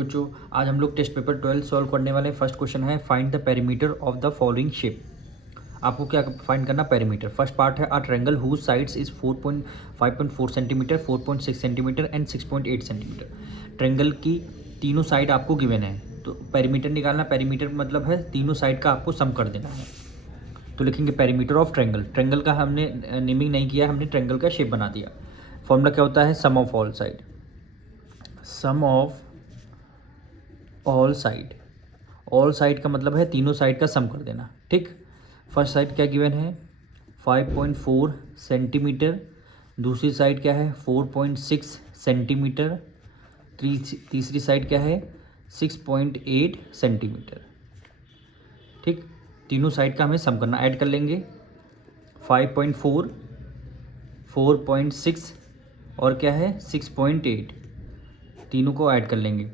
बच्चों आज हम लोग टेस्ट पेपर 12 सॉल्व करने वाले हैं। फर्स्ट क्वेश्चन है find the perimeter of the following shape. आपको क्या फाइंड करना, पेरीमीटर। फर्स्ट पार्ट है a triangle whose sides is 5.4 centimetre, 4.6 centimetre and 6.8 centimetre. Triangle की तीनों साइड आपको गिवन है, तो पेरीमीटर निकालना। पेरीमीटर मतलब है तीनों साइड का आपको सम कर देना है। तो लिखेंगे पेरीमीटर ऑफ ट्रायंगल। ट्रायंगल का हमने नेमिंग नहीं किया, हमने ट्रायंगल का शेप बना दिया। फॉर्मूला क्या होता है, sum of all side. Sum of all side, all side का मतलब है तीनों साइड का सम कर देना। ठीक, फर्स्ट साइड क्या गिवन है 5.4 सेंटीमीटर, दूसरी साइड क्या है 4.6 सेंटीमीटर, तीसरी साइड क्या है 6.8 सेंटीमीटर। ठीक, तीनों साइड का हमें सम करना। ऐड कर लेंगे 5.4, 4.6 और क्या है 6.8, तीनों को ऐड कर लेंगे।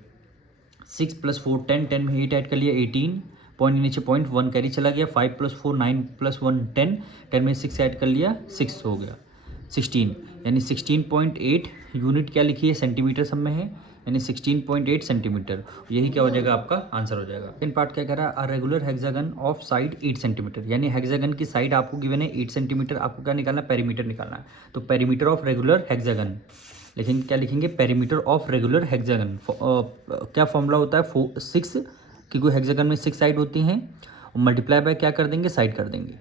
6 + 4 10, 10 में 8 ऐड कर लिया 18, पॉइंट नीचे पॉइंट 1 कैरी चला गया। 5 + 4 9 + 1 10, 10 में 6 ऐड कर लिया 6 हो गया 16, यानी 16.8 यूनिट क्या लिखी है, सेंटीमीटर सब में है, यानी 16.8 सेंटीमीटर। यही क्या हो जाएगा, आपका आंसर हो जाएगा। सेकंड पार्ट क्या कह रहा है, a regular hexagon of side 8 centimetre, यानी हेक्सागन की साइड आपको गिवन है 8 सेंटीमीटर। आपको क्या निकालना, पेरीमीटर निकालना है। तो पेरीमीटर ऑफ रेगुलर हेक्सागन लेकिन क्या लिखेंगे, पेरीमीटर ऑफ रेगुलर हेक्सागन। क्या फॉर्मूला होता है 6, क्योंकि हेक्सागन में 6 साइड होती हैं, और मल्टीप्लाई बाय क्या कर देंगे, साइड कर देंगे।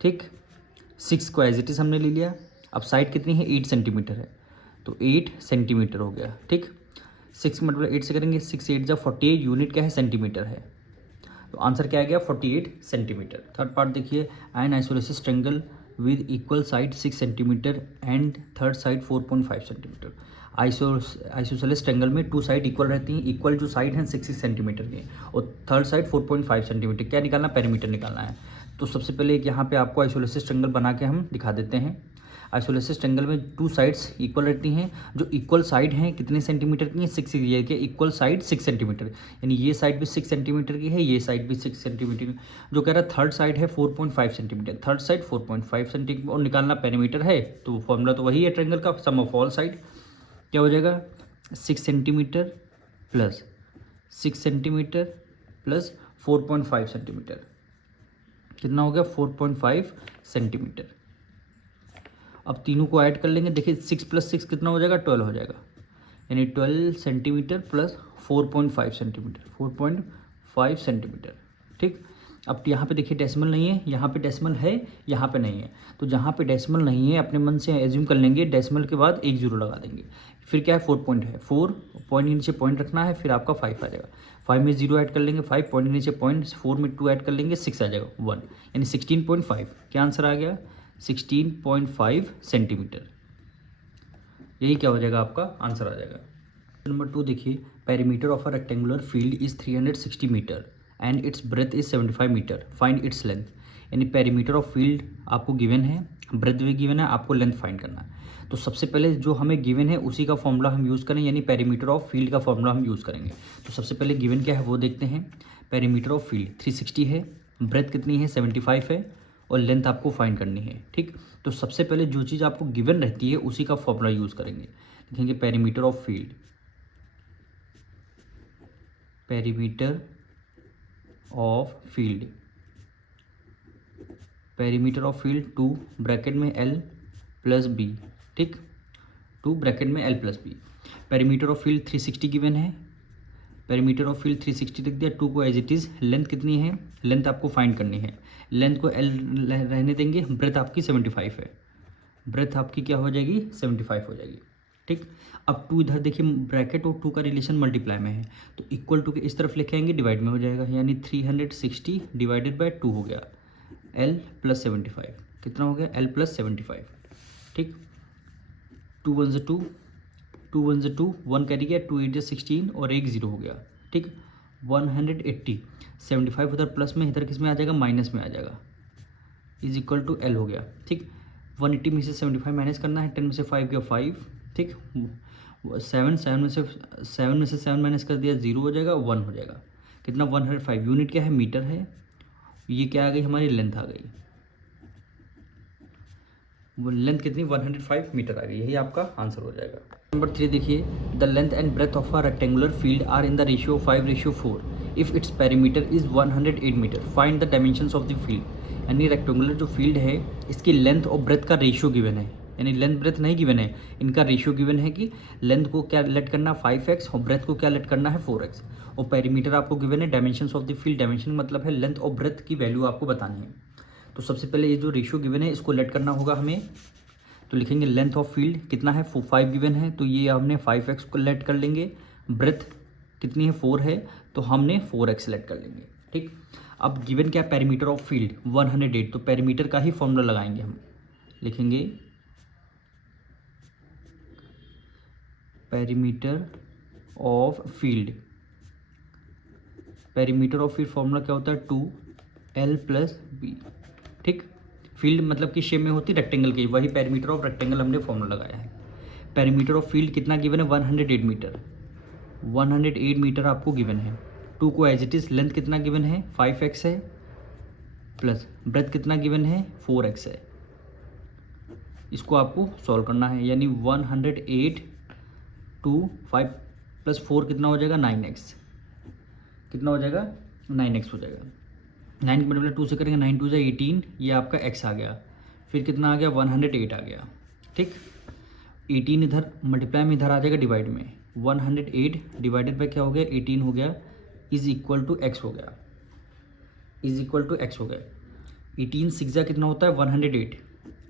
ठीक, 6 को एज इट इज हमने ले लिया। अब साइड कितनी है 8 सेंटीमीटर है, तो 8 सेंटीमीटर हो गया। ठीक, 6 मल्टीप्लाई 8 से करेंगे, 6 8 जा 48, यूनिट क्या है, सेंटीमीटर है। तो आंसर क्या आ गया 48 सेंटीमीटर। थर्ड पार्ट देखिए, an isosceles triangle with equal side 6 centimetre and third side 4.5 centimetre. Isosceles triangle में 2 साइड इक्वल रहती हैं। इक्वल जो साइड हैं 6 सेंटीमीटर की, और थर्ड साइड 4.5 सेंटीमीटर। क्या निकालना, पेरीमीटर निकालना है। तो सबसे पहले एक यहाँ पे आपको आइसोलेसिस ट्रायंगल बना के हम दिखा देते हैं। आइसोलेसिस ट्रायंगल में 2 साइड्स इक्वल रहती हैं। जो इक्वल साइड हैं कितने सेंटीमीटर की हैं, 6, ये कि इक्वल साइड 6 सेंटीमीटर, यानी ये साइड भी 6 सेंटीमीटर की है, ये साइड भी 6 सेंटीमीटर की। जो कह रहा है थर्ड साइड है 4.5 सेंटीमीटर, थर्ड साइड 4.5 सेंटीमीटर, और निकालना पेरीमीटर है। तो फॉर्मूला तो वही है ट्रायंगल का, सम ऑफ ऑल साइड। क्या हो जाएगा 6 centimetre plus 6 centimetre plus 4.5 centimetre, कितना हो गया 4.5 सेंटीमीटर। अब तीनों को ऐड कर लेंगे। देखिए 6 + 6 कितना हो जाएगा, 12 हो जाएगा, यानी 12 सेंटीमीटर प्लस 4.5 सेंटीमीटर, 4.5 सेंटीमीटर। ठीक, अब यहाँ पे देखिए डेसिमल नहीं है, यहाँ पे डेसिमल है, यहाँ पे नहीं है। तो जहाँ पे डेसिमल नहीं है अपने मन से एज्यूम कर लेंगे, डेसिमल के बाद 1 0 लगा देंगे। फिर क्या है 4 पॉइंट है, 4 पॉइंट के नीचे पॉइंट रखना है, फिर आपका 5 आ जाएगा। 5 में 0 ऐड कर लेंगे, 5 पॉइंट के नीचे पॉइंट, 4 में 2 ऐड कर लेंगे, 6 आ जाएगा 1, यानी 16.5। क्या आंसर आ गया 16.5 सेंटीमीटर। यही क्या हो जाएगा, आपका आंसर आ जाएगा। नंबर 2 देखिए, perimeter of a rectangular field is 360 metre and its breadth is 75 metre, find its length. यानी पेरीमीटर ऑफ फील्ड आपको गिवन है, ब्रेथ भी गिवन है, आपको लेंथ फाइंड करना है। तो सबसे पहले जो हमें गिवन है उसी का फॉर्मूला हम यूज़ करें, यानी पेरीमीटर ऑफ फील्ड का फॉर्मूला हम यूज़ करेंगे। तो सबसे पहले गिवन क्या है वो देखते हैं। पेरीमीटर ऑफ फील्ड 360 है, ब्रेथ कितनी है 75 है, और लेंथ आपको फाइंड करनी है। ठीक, तो सबसे पहले जो चीज़ आपको गिवन रहती है उसी का फॉर्मूला यूज़ करेंगे। देखेंगे perimeter of field, perimeter of field, perimeter of field 2 bracket में L + B। ठीक, 2 ब्रैकेट में L + B। Perimeter of field 360 given है, पेरीमीटर ऑफ फील्ड 360 लिख दिया, 2 को एज इट इज़। लेंथ कितनी है, लेंथ आपको फाइंड करनी है, लेंथ को L रहने देंगे। ब्रेथ आपकी 75 है, ब्रेथ आपकी क्या हो जाएगी 75 हो जाएगी। ठीक, अब 2 इधर देखिए, ब्रैकेट और 2 का रिलेशन मल्टीप्लाई में है, तो इक्वल टू के इस तरफ लिखे आएंगे, डिवाइड में हो जाएगा, यानी 360 डिवाइडेड बाय 2 हो गया, L + 75 कितना हो गया, L + 75। ठीक, 2 1 से 2, 2 1 से 2, 1 कैरी गया, 2 8 से 16 और 1 0 हो गया। ठीक, 180, 75 उधर प्लस में, इधर किस में आ जाएगा, माइनस में आ जाएगा, इज इक्वल टू L हो गया। ठीक, 180 में से 75 माइनस करना है, 10 में से 5 गया 5। ठीक, 7 में से 7 माइनस कर दिया, 0 हो जाएगा, 1 हो जाएगा। कितना 105, यूनिट क्या है, मीटर है। ये क्या आ गई, हमारी लेंथ आ गई, वो लेंथ कितनी 105 मीटर आ गई। यही आपका आंसर हो जाएगा। नंबर 3 देखिए, the length and breadth of a rectangular field are in the ratio 5:4 if its perimeter is 108 metre, find the dimensions of the field. यानी रेक्टेंगुलर जो फील्ड है इसकी लेंथ और ब्रेथ का रेशियो गिवन है, यानी लेंथ ब्रेथ नहीं given है, इनका रेशियो गिवन है कि लेंथ को क्या लेट करना 5x और ब्रेथ को क्या लेट करना है 4x, और पेरीमीटर आपको गिवन है। Dimensions of the field, dimension मतलब है लेंथ और ब्रेथ की वैल्यू आपको बतानी है। तो सबसे पहले ये जो रेशियो गिवन है इसको लेट करना होगा हमें। तो लिखेंगे लेंथ ऑफ फील्ड कितना है 5 गिवन है, तो ये हमने 5x को लेट कर लेंगे। ब्रेथ कितनी है 4 है, तो हमने 4x लेट कर लेंगे। ठीक, अब गिवन क्या पेरीमीटर ऑफ फील्ड 108, तो पेरीमीटर का ही फॉर्मूला लगाएंगे हम। लिखेंगे perimeter of field, perimeter of field formula क्या होता है 2l+b। ठीक, फील्ड मतलब कि शेप में होती रेक्टेंगल की, वही पेरीमीटर ऑफ रेक्टेंगल हमने फॉर्मूला लगाया है। पेरीमीटर ऑफ फील्ड कितना गिवन है 108 मीटर, 108 मीटर आपको गिवन है। 2 को एज इट इज, लेंथ कितना गिवन है 5x है, प्लस ब्रेथ कितना गिवन है 4x है। इसको आपको सॉल्व करना है, यानी 108 टू 5 + 4 कितना हो जाएगा 9x, कितना हो जाएगा 9x हो जाएगा। 9 मल्टीप्लाई 2 से करेंगे 9 2 से 18, ये आपका x आ गया। फिर कितना आ गया 108 आ गया। ठीक, 18 इधर मल्टीप्लाई में इधर आ जाएगा डिवाइड में, 108 डिवाइडेड बाई क्या हो गया 18 हो गया, इज इक्वल टू x हो गया, इज इक्वल टू x हो गया। 18 6 जा कितना होता है 108,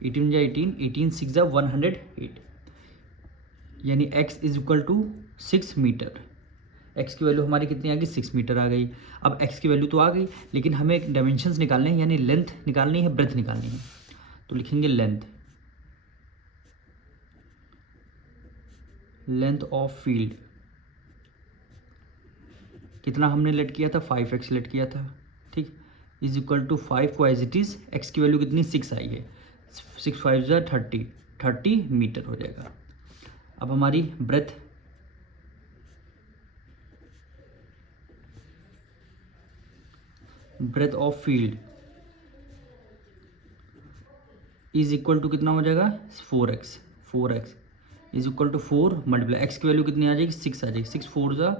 18 जा 18, 18 6 जा 108, यानी x is equal to 6 metre. x की वैल्यू हमारी कितनी आ गई 6 मीटर आ गई। अब x की वैल्यू तो आ गई, लेकिन हमें डायमेंशंस निकालने हैं, यानी लेंथ निकालनी है, ब्रेथ निकालनी है। तो लिखेंगे लेंथ, लेंथ ऑफ फील्ड कितना हमने लेट किया था 5x लेट किया था। ठीक, इज इक्वल टू 5 को एज इट इज, x की वैल्यू कितनी 6 आई है, 6 5 जा 30 मीटर हो जाएगा। अब हमारी breadth, breadth of field is equal to कितना हो जाएगा 4x, 4x is equal to 4 multiply x की वैल्यू कितनी आ जाएगी 6 आ जाएगी, 6 4 जा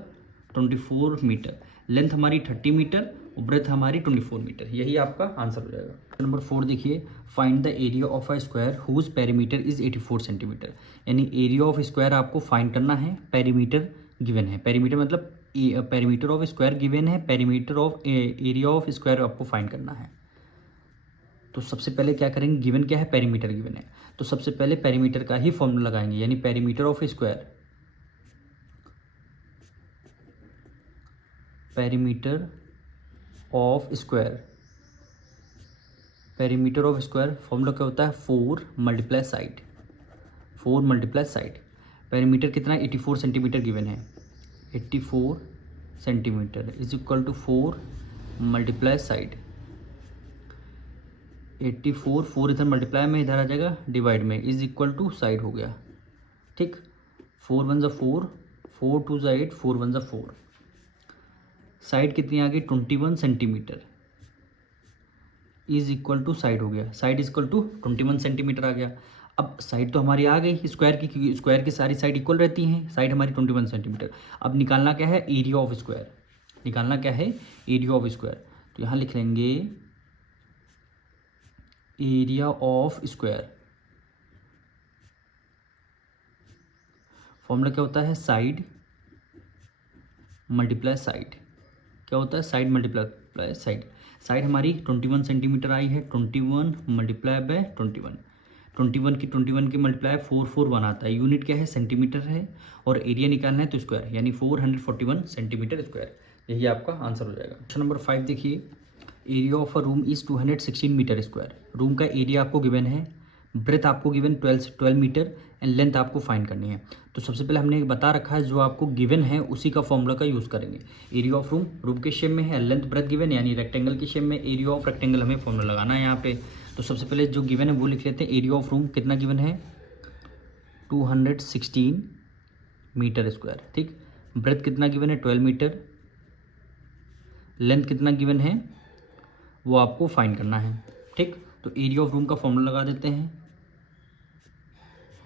24 मीटर। लेंथ हमारी 30 मीटर और ब्रेथ हमारी 24 मीटर, यही आपका आंसर हो जाएगा। नंबर 4 देखिए, find the area of a square whose perimeter is 84 centimetre. यानी एरिया ऑफ स्क्वायर आपको फाइंड करना है, पेरीमीटर गिवन है, पेरीमीटर मतलब पेरीमीटर ऑफ स्क्वायर गिवन है, perimeter of area of square आपको फाइंड करना है। तो सबसे पहले क्या करेंगे, गिवन क्या है पेरीमीटर गिवन है, तो सबसे पहले पेरीमीटर का ही फॉर्मूला लगाएंगे, यानी perimeter of square, perimeter of square, perimeter of square formula क्या होता है 4 multiply side, 4 multiply side. Perimeter कितना 84 सेंटीमीटर गिवन है, 84 centimetre is equal to 4 multiply side. 84 4 इधर मल्टीप्लाई में इधर आ जाएगा डिवाइड में, इज इक्वल टू साइड हो गया। ठीक, 4 1 जा 4, 4 2 जा 8, 4 1 जा 4। साइड कितनी आ गई 21 centimetre, is equal to side हो गया, side is equal to 21 centimetre आ गया। अब साइड तो हमारी आ गई स्क्वायर की, क्योंकि स्क्वायर की सारी साइड इक्वल रहती हैं, साइड हमारी 21 सेंटीमीटर। अब निकालना क्या है एरिया ऑफ स्क्वायर, निकालना क्या है एरिया ऑफ स्क्वायर। तो यहाँ लिख लेंगे एरिया ऑफ स्क्वायर, फॉर्मूला क्या होता है साइड मल्टीप्लाई साइड, क्या होता है साइड मल्टीप्लाई साइड। साइड हमारी 21 सेंटीमीटर आई है, 21 मल्टीप्लाई बाय 21, 21 की मल्टीप्लाई 4 4 1 आता है, यूनिट क्या है सेंटीमीटर है, और एरिया निकालना है तो स्क्वायर, यानी 441 सेंटीमीटर स्क्वायर, यही आपका आंसर हो जाएगा। क्वेश्चन नंबर 5 देखिए, area of a room is 216 metre square. Room का एरिया आपको गिवन है, ब्रेथ आपको गिवन 12 मीटर एंड लेंथ आपको फाइंड करनी है। तो सबसे पहले हमने बता रखा है जो आपको गिवन है उसी का फॉर्मूला का यूज़ करेंगे। एरिया ऑफ रूम, रूम के शेप में है, लेंथ ब्रेथ गिवन यानी रेक्टेंगल की शेप में, एरिया ऑफ रेक्टेंगल हमें फॉर्मूला लगाना है यहाँ पे। तो सबसे पहले जो गिवन है वो लिख लेते हैं। एरिया ऑफ रूम कितना गिवन है 216 मीटर स्क्वायर। ठीक, ब्रेथ कितना गिवन है 12 मीटर, लेंथ कितना गिवन है वो आपको फाइंड करना है। ठीक, तो एरिया ऑफ रूम का फॉर्मूला लगा देते हैं,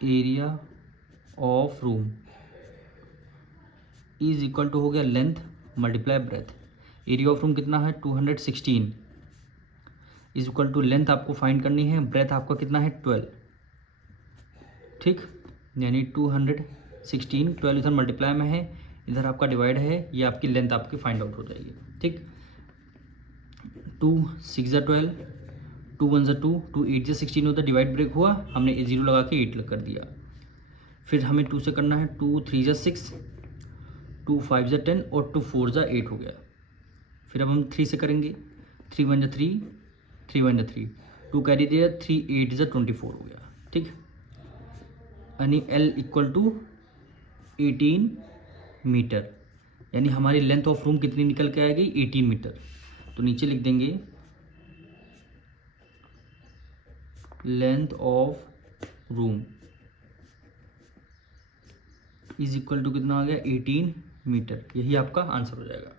area of room is equal to हो गया length multiply breadth. Area of room कितना है 216 इज इक्वल टू लेंथ आपको फाइंड करनी है, ब्रेथ आपका कितना है 12, ठीक, यानी 216, 12 इधर मल्टीप्लाई में है, इधर आपका डिवाइड है, ये आपकी लेंथ आपकी फाइंड आउट हो जाएगी, ठीक। 2 6 ज़ा 12, 2 1 ज़ा 2, 2 8 ज़ा 16 होता, डिवाइड ब्रेक हुआ, हमने 0 लगा के 8 कर दिया। फिर हमें 2 से करना है, 2 3 ज़ा 6, 2 5 ज़ा 10 और 2 4 ज़ा 8 हो गया। फिर अब हम 3 से करेंगे, 3 1 ज़ा 3, 3 1 ज़ा 3, 2 कैरी दिया, 3 8 ज़ा 24 हो गया, ठीक। यानी L इक्वल टू 18 मीटर, यानी हमारी लेंथ ऑफ रूम कितनी निकल के आएगी 18 मीटर। तो नीचे लिख देंगे length of room is equal to कितना आ गया 18 मीटर, यही आपका आंसर हो जाएगा।